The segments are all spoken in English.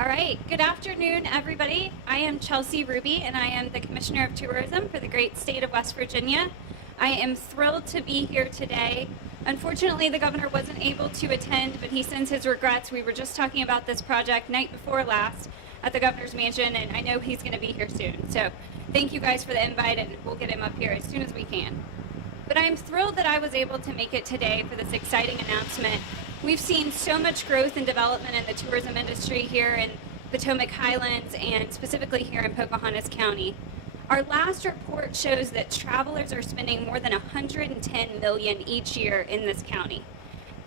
All right, good afternoon, everybody. I am Chelsea Ruby, and I am the Commissioner of Tourism for the great state of West Virginia. I am thrilled to be here today. Unfortunately, the governor wasn't able to attend, but he sends his regrets. We were just talking about this project night before last at the governor's mansion, and I know he's going to be here soon. So thank you guys for the invite, and we'll get him up here as soon as we can. But I'm thrilled that I was able to make it today for this exciting announcement. We've seen so much growth and development in the tourism industry here in Potomac Highlands and specifically here in Pocahontas County. Our last report shows that travelers are spending more than $110 million each year in this county.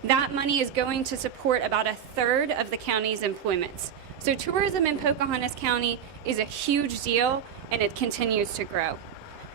That money is going to support about a third of the county's employments. So tourism in Pocahontas County is a huge deal, and it continues to grow.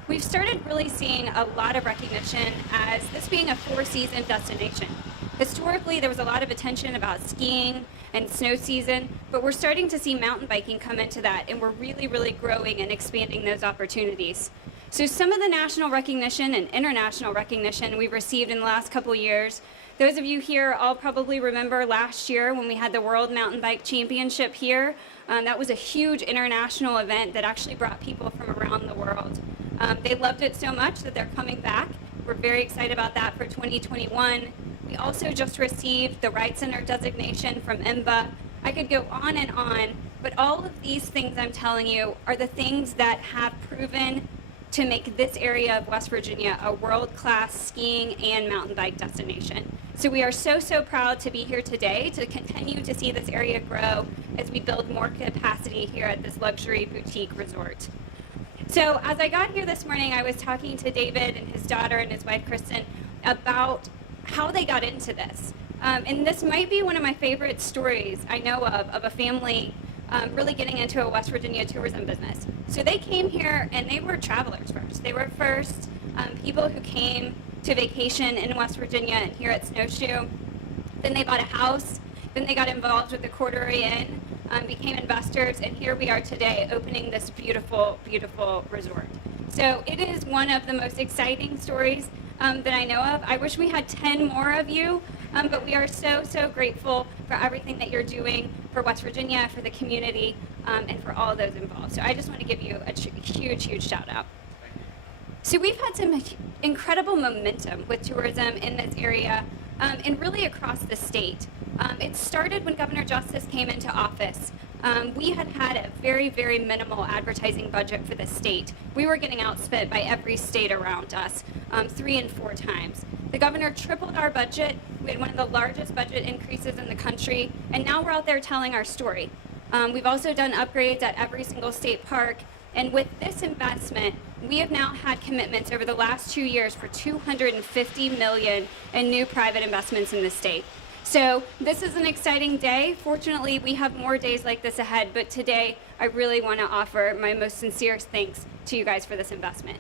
We've started really seeing a lot of recognition as this being a four-season destination. Historically, there was a lot of attention about skiing and snow season, but we're starting to see mountain biking come into that, and we're really growing and expanding those opportunities. So some of the national recognition and international recognition we've received in the last couple years, those of you here all probably remember last year when we had the World Mountain Bike Championship here. That was a huge international event that actually brought people from around the world. They loved it so much that they're coming back. We're very excited about that for 2021. We also just received the Ride Center designation from IMBA. I could go on, but all of these things I'm telling you are the things that have proven to make this area of West Virginia a world-class skiing and mountain bike destination. So we are so proud to be here today to continue to see this area grow as we build more capacity here at this luxury boutique resort. So as I got here this morning, I was talking to David and his daughter and his wife, Kristen, about how they got into this. And this might be one of my favorite stories I know of a family really getting into a West Virginia tourism business. So they came here and they were travelers first. They were first people who came to vacation in West Virginia and here at Snowshoe. Then they bought a house. Then they got involved with the Corduroy Inn, became investors, and here we are today opening this beautiful resort. So it is one of the most exciting stories that I know of. I wish we had 10 more of you, but we are so grateful for everything that you're doing for West Virginia, for the community, and for all of those involved. So I just want to give you a huge shout out. So we've had some incredible momentum with tourism in this area and really across the state. It started when Governor Justice came into office. We had a very minimal advertising budget for the state. We were getting outspent by every state around us 3 and 4 times. The governor tripled our budget. We had one of the largest budget increases in the country, and now we're out there telling our story. We've also done upgrades at every single state park, and with this investment, we have now had commitments over the last 2 years for $250 million in new private investments in the state. So this is an exciting day. Fortunately, we have more days like this ahead, but today I really want to offer my most sincere thanks to you guys for this investment.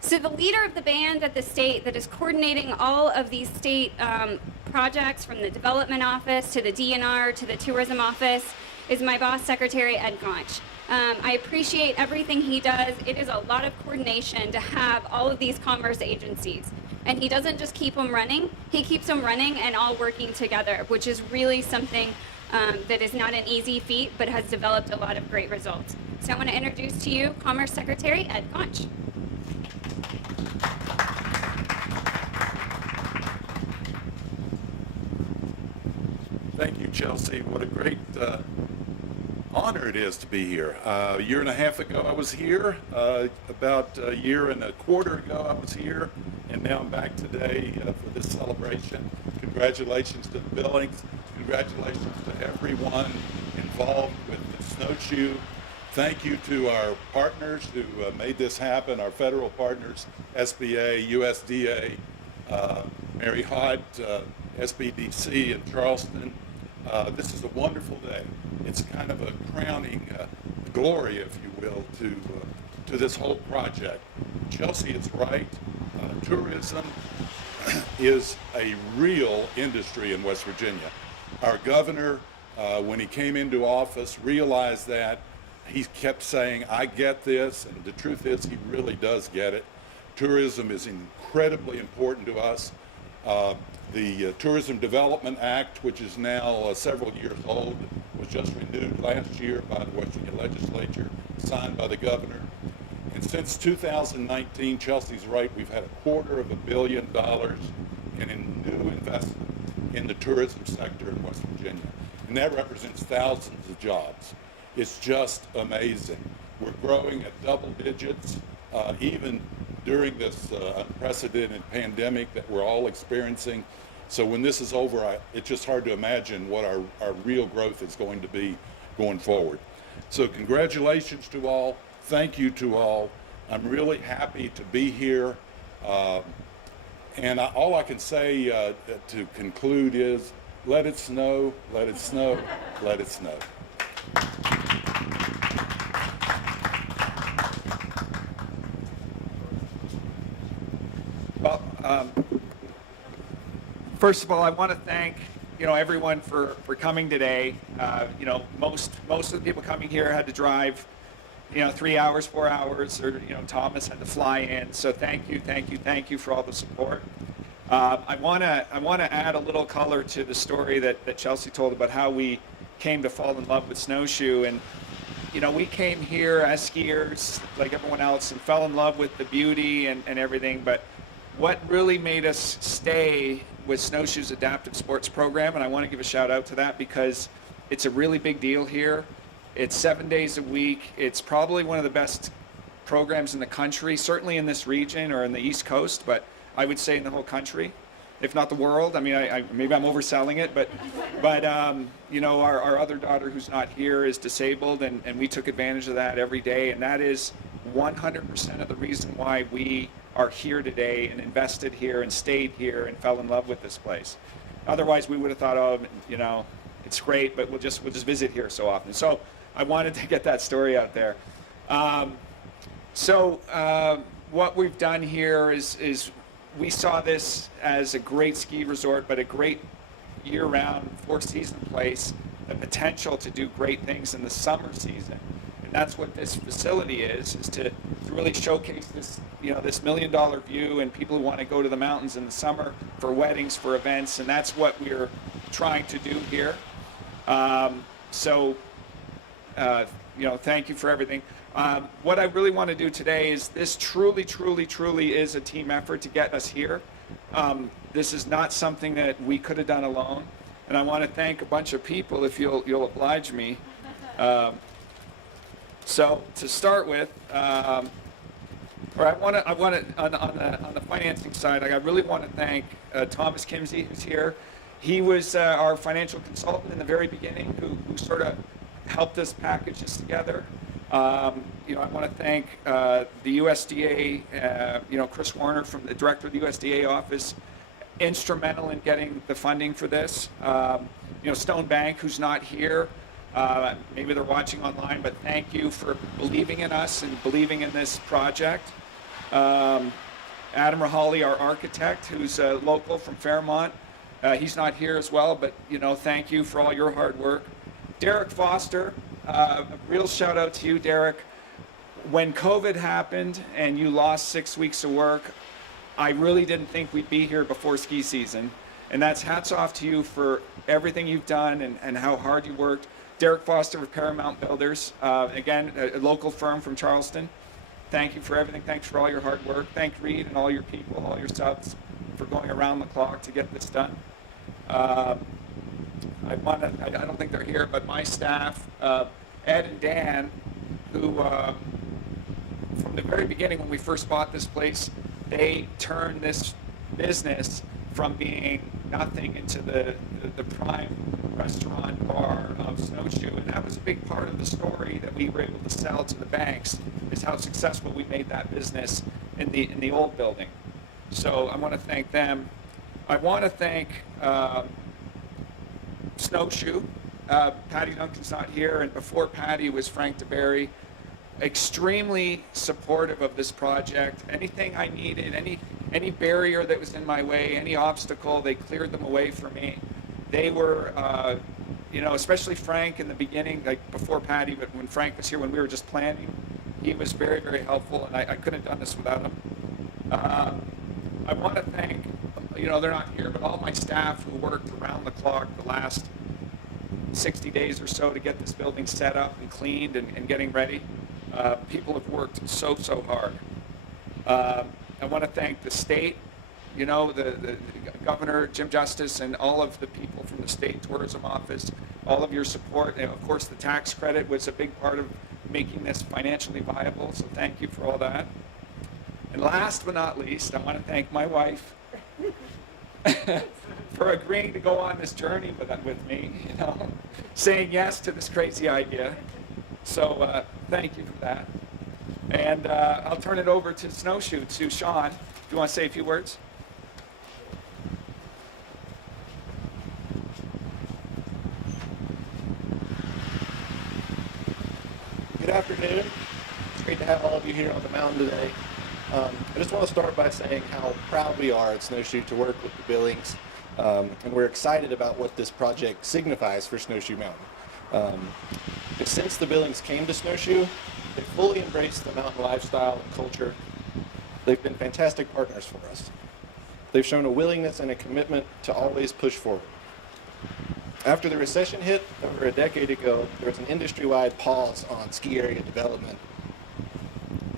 So the leader of the band at the state that is coordinating all of these state projects, from the development office to the DNR to the tourism office, is my boss, Secretary Ed Gaunch. I appreciate everything he does. It is a lot of coordination to have all of these commerce agencies. And he doesn't just keep them running, he keeps them running and all working together, which is really something that is not an easy feat, but has developed a lot of great results. So I want to introduce to you Commerce Secretary Ed Gaunch. Thank you, Chelsea. What a great honor it is to be here. A year and a half ago I was here, about a year and a quarter ago I was here, and now I'm back today for this celebration. Congratulations to the Billings. Congratulations to everyone involved with the Snowshoe. Thank you to our partners who made this happen, our federal partners, SBA, USDA, Mary Hott, SBDC in Charleston. This is a wonderful day. It's kind of a crowning glory, if you will, to this whole project. Chelsea is right. Tourism is a real industry in West Virginia. Our governor, when he came into office, realized that. He kept saying, I get this, and the truth is he really does get it. Tourism is incredibly important to us. The Tourism Development Act, which is now several years old, was just renewed last year by the West Virginia Legislature, signed by the governor. And since 2019, Chelsea's right, we've had $250 million in new investment in the tourism sector in West Virginia. And that represents thousands of jobs. It's just amazing. We're growing at double digits, even during this unprecedented pandemic that we're all experiencing. So when this is over, it's just hard to imagine what our real growth is going to be going forward. So congratulations to all. Thank you to all. I'm really happy to be here. And all I can say to conclude is, let it snow, let it snow, let it snow. Well, first of all, I want to thank everyone for coming today. Most of the people coming here had to drive 3 hours, 4 hours, or Thomas had to fly in. So thank you for all the support. I want to add a little color to the story that Chelsea told about how we came to fall in love with Snowshoe. And we came here as skiers like everyone else and fell in love with the beauty and everything. But what really made us stay was Snowshoe's adaptive sports program, and I want to give a shout out to that because it's a really big deal here. It's 7 days a week. It's probably one of the best programs in the country, certainly in this region or in the East Coast, but I would say in the whole country, if not the world. I mean, maybe I'm overselling it, but our other daughter who's not here is disabled, and we took advantage of that every day, and that is 100% of the reason why we are here today and invested here and stayed here and fell in love with this place. Otherwise, we would have thought, oh, it's great, but we'll just visit here so often. So I wanted to get that story out there. What we've done here is we saw this as a great ski resort, but a great year-round, four-season place, the potential to do great things in the summer season. And that's what this facility is to really showcase this, this $1 million view and people who want to go to the mountains in the summer for weddings, for events, and that's what we're trying to do here. Thank you for everything. What I really want to do today is this truly is a team effort to get us here. This is not something that we could have done alone, and I want to thank a bunch of people, if you'll oblige me. So to start with, I want to on the financing side, I really want to thank Thomas Kimsey, who's here. He was our financial consultant in the very beginning, who sort of helped us package this together. I want to thank the USDA, Chris Warner, from the director of the USDA office, instrumental in getting the funding for this. Stone Bank, who's not here. Maybe they're watching online, but thank you for believing in us and believing in this project. Adam Rahali, our architect, who's local from Fairmont. He's not here as well, but thank you for all your hard work. Derek Foster, a real shout out to you, Derek. When COVID happened and you lost 6 weeks of work, I really didn't think we'd be here before ski season. And that's hats off to you for everything you've done and how hard you worked. Derek Foster of Paramount Builders, again, a local firm from Charleston. Thank you for everything. Thanks for all your hard work. Thank Reed and all your people, all your subs, for going around the clock to get this done. I don't think they're here, but my staff, Ed and Dan, who from the very beginning when we first bought this place, they turned this business from being nothing into the prime restaurant bar of Snowshoe, and that was a big part of the story that we were able to sell to the banks, is how successful we made that business in the old building. So I want to thank them. I want to thank Snowshoe. Patty Duncan's not here, and before Patty was Frank DeBerry, extremely supportive of this project. Anything I needed, any barrier that was in my way, any obstacle, they cleared them away for me. They were, especially Frank in the beginning, like before Patty, but when Frank was here, when we were just planning, he was very, very helpful, and I couldn't have done this without him. I want to thank you know, they're not here, but all my staff who worked around the clock the last 60 days or so to get this building set up and cleaned and getting ready. People have worked so hard. I want to thank the state, you know, the Governor, Jim Justice, and all of the people from the state tourism office, all of your support. And of course, the tax credit was a big part of making this financially viable, so thank you for all that. And last but not least, I want to thank my wife for agreeing to go on this journey with me, you know, saying yes to this crazy idea. So thank you for that. And I'll turn it over to Snowshoe, to Sean. Do you want to say a few words? Good afternoon. It's great to have all of you here on the mountain today. I just want to start by saying how proud we are at Snowshoe to work with the Billings, and we're excited about what this project signifies for Snowshoe Mountain. Since the Billings came to Snowshoe, they fully embraced the mountain lifestyle and culture. They've been fantastic partners for us. They've shown a willingness and a commitment to always push forward. After the recession hit over a decade ago, there was an industry-wide pause on ski area development.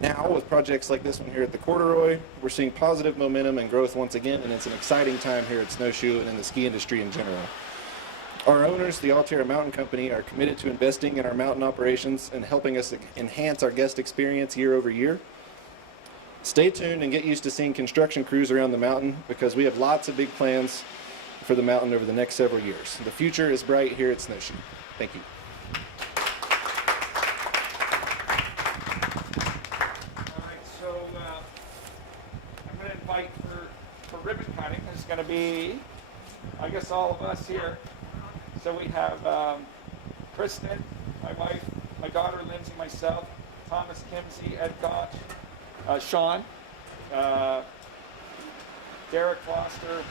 Now, with projects like this one here at the Corduroy, we're seeing positive momentum and growth once again, and it's an exciting time here at Snowshoe and in the ski industry in general. Our owners, the Altair Mountain Company, are committed to investing in our mountain operations and helping us enhance our guest experience year over year. Stay tuned and get used to seeing construction crews around the mountain, because we have lots of big plans for the mountain over the next several years. The future is bright here at Snowshoe. Thank you. All right, so I'm going to invite for ribbon cutting. There's going to be, I guess, all of us here. So we have Kristen, my wife, my daughter Lindsay, myself, Thomas Kimsey, Ed Koch, Sean, Derek Foster,